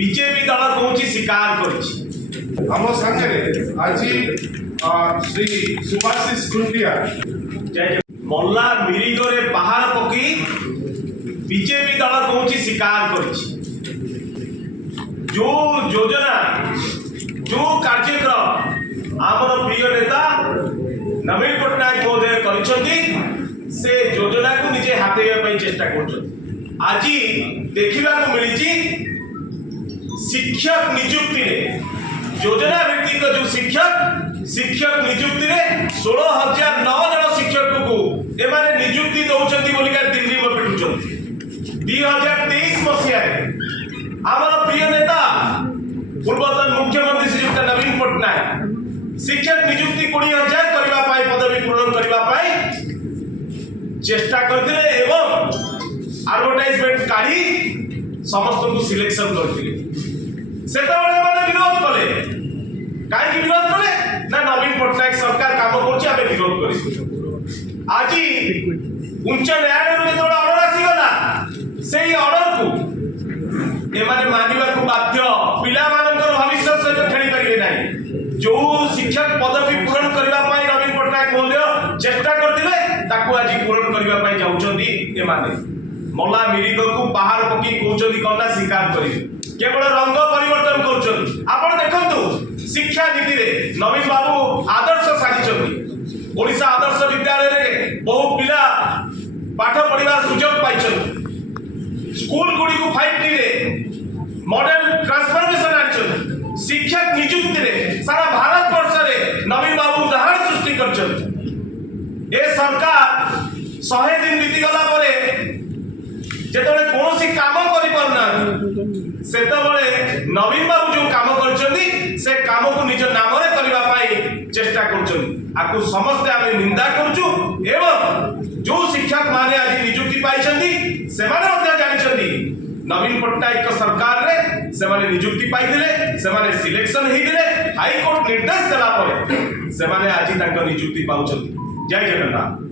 BJP दल कौन स्वीकार कर आम सागे आज श्री सुभाषिष खुंटिया मल्ला मिरिगरे पहाड़ पकी बीजेपी दल कौन स्वीकार कर जो योजना जो कार्यक्रम आमर प्रिय नेता नवीन पट्टनायक महोदय कर से योजना को निजे हाथेबा चेष्टा कर आज देखा मिली शिक्षक नियुक्ति योजना भित्तिक जो शिक्षक नियुक्ति 16,009 जन शिक्षक को एमाने नियुक्ति दौरान बोलिका दिल्ली में पिटुंट 2023 मसीह आमर प्रिय नेता पूर्वतन मुख्यमंत्री श्रीयुक्त नवीन पट्टनायक शिक्षक नियुक्ति 20,000 करने पदवी पूरण करने चेष्टा करते एवं एडवर्टाइजमेंट काढ़ी समस्त को सिलेक्शन करते विरोध कले कहीं विरोध कले ना नवीन पट्टनायक सरकार काम कर विरोध कर आज उच्च न्यायालय जो ऑर्डर आसीगला से ऑर्डर को एमाने मानिबा को बाध्य पिला मानकर भविष्य सहित खेली पारे ना जो शिक्षक पदवी पूरण करने नवीन पट्टनायक महोदय चेष्टा करते आज पूरण करने जाऊँगी एमाने मल्ला मिरिग को पहाड़ पकी कहते कौन स्वीकार करेंगे केवल रंग परिवर्तन कर देखु शिक्षा नीति रे नवीन बाबू आदर्श साधी ओडिशा आदर्श विद्यालय रे बहु पिला पाठ पढ़ार सुजोग पाई स्कूल गुड़ी को 5T रे मॉडल ट्रांसफॉर्मेशन आनी शिक्षक नियुक्ति रे सारा भारत वर्ष रे नवीन बाबू उदाहरण सृष्टि कर सरकार 100 दिन बीती गला जेतबे कौन सी काम से नवीन बाबू जो काम से काम को निज नाम करने चेष्टा कर समस्ते आम निंदा करुचु एवं जो शिक्षक माने आज नियुक्ति पाई जानी नवीन पट्टनायक सरकार रे से माने नियुक्ति पाई से माने सिलेक्शन होते हाईकोर्ट निर्देश देला आज नियुक्ति पाउछन। जय जगन्नाथ।